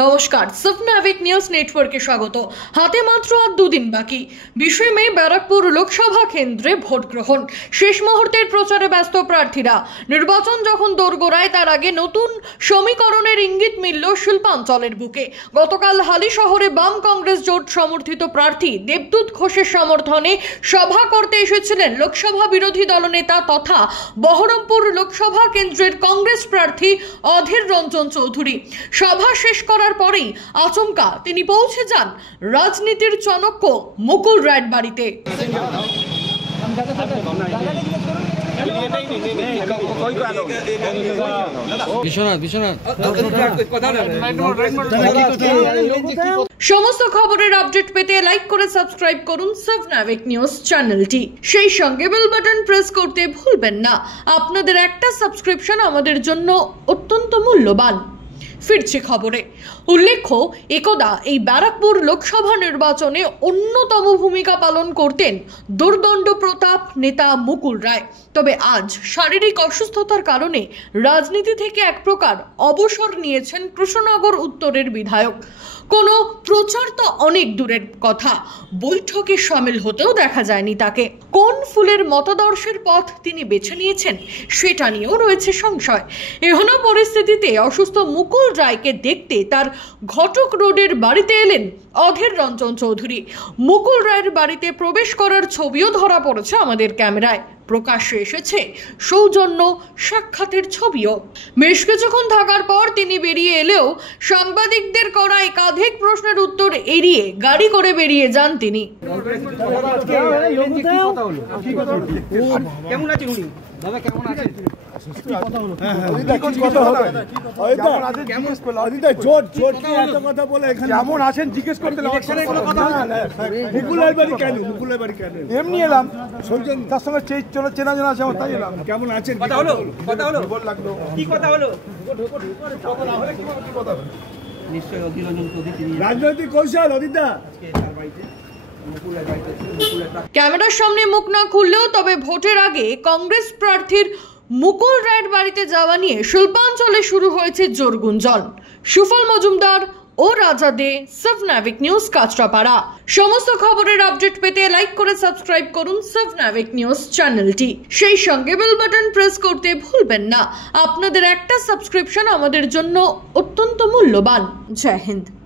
নমস্কার, সফনাভিক নিউজ নেটওয়ার্কে স্বাগত। হাতে মাত্র আর দুদিন বাকি 20 মে ব্যারাকপুর লোকসভা কেন্দ্রে ভোট গ্রহণ। শেষ মুহূর্তের প্রচারে ব্যস্ত প্রার্থীরা। নির্বাচন যখন দোরগোড়ায়, তার আগে নতুন সমীকরণের ইঙ্গিত মিলল শিল্পাঞ্চলের বুকে। গতকাল হালি শহরে বাম কংগ্রেস জোট সমর্থিত প্রার্থী দেবদূত ঘোষের সমর্থনে সভা করতে এসেছিলেন লোকসভা বিরোধী দলনেতা তথা বহরমপুর লোকসভা কেন্দ্রের কংগ্রেস প্রার্থী অধীর রঞ্জন চৌধুরী। সভা শেষ করার পরেই আচমকা তিনি পৌঁছে যান রাজনীতির চাণক্য মুকুল রায়ের বাড়িতে। সমস্ত খবরের আপডেট পেতে লাইক করে সাবস্ক্রাইব করুন সফনাভিক নিউজ চ্যানেলটি। সেই সঙ্গে বেল বাটন প্রেস করতে ভুলবেন না। আপনাদের একটা সাবস্ক্রিপশন আমাদের জন্য অত্যন্ত মূল্যবান। ফিরছে খবরে। উল্লেখ্য, একদা এই ব্যারাকপুর লোকসভা নির্বাচনে অন্যতম ভূমিকা পালন করতেন দুর্দণ্ড প্রতাপ নেতা মুকুল রায়। তবে আজ শারীরিক অসুস্থতার কারণে রাজনীতি থেকে এক প্রকার অবসর নিয়েছেন কৃষ্ণনগর উত্তরের বিধায়ক। কোনো প্রচার তো অনেক দূরের কথা, বৈঠকে সামিল হতেও দেখা যায়নি তাকে। কোন ফুলের মতাদর্শের পথ তিনি বেছে নিয়েছেন সেটা নিয়েও রয়েছে সংশয়। এহেন পরিস্থিতিতে অসুস্থ মুকুল রায়কে দেখতে তার ঘটক রোডের বাড়িতে এলেন অধীর রঞ্জন চৌধুরী। মুকুল রায়ের বাড়িতে প্রবেশ করার ছবিও ধরা পড়েছে আমাদের ক্যামেরায়। প্রকাশ্যে এসেছে সৌজন্য সাক্ষাতের ছবিও। বেশ কিছুক্ষণ থাকার পর তিনি বেরিয়ে এলেও সাংবাদিকদের করা একাধিক প্রশ্নের উত্তর এড়িয়ে গাড়ি করে বেরিয়ে যান তিনি। কেমন আছেন উনি? দাদা কেমন আছেন? কেমন আছেন জিজ্ঞেস করতে মুকুলের বাড়ি কেন? মুকুলের বাড়ি কেন? এমনি এলাম, তার সঙ্গে চেনা জানা আছে, তাই এলাম। কেমন আছেন? কথা হলো? কথা হলো? লাগলো কি কথা হলো? নিশ্চয়ই অধীর রঞ্জন চৌধুরী রাজনৈতিক কৌশল অদিতা ক্যামেরার সামনে মুখ না খুললেও তবে ভোটের আগে কংগ্রেস প্রার্থীর মুকুল রায়ের বাড়িতে যাওয়া নিয়ে শিল্পাঞ্চলে শুরু হয়েছে জোর গুঞ্জন। সুফল মজুমদার ও রাজা দে, সফনাভিক নিউজ, কাঁচরাপাড়া। সমস্ত খবরের আপডেট পেতে লাইক করে সাবস্ক্রাইব করুন সফনাভিক নিউজ চ্যানেলটি। সেই সঙ্গে বেল বাটন প্রেস করতে ভুলবেন না। আপনাদের একটা সাবস্ক্রিপশন আমাদের জন্য অত্যন্ত মূল্যবান। জয় হিন্দ।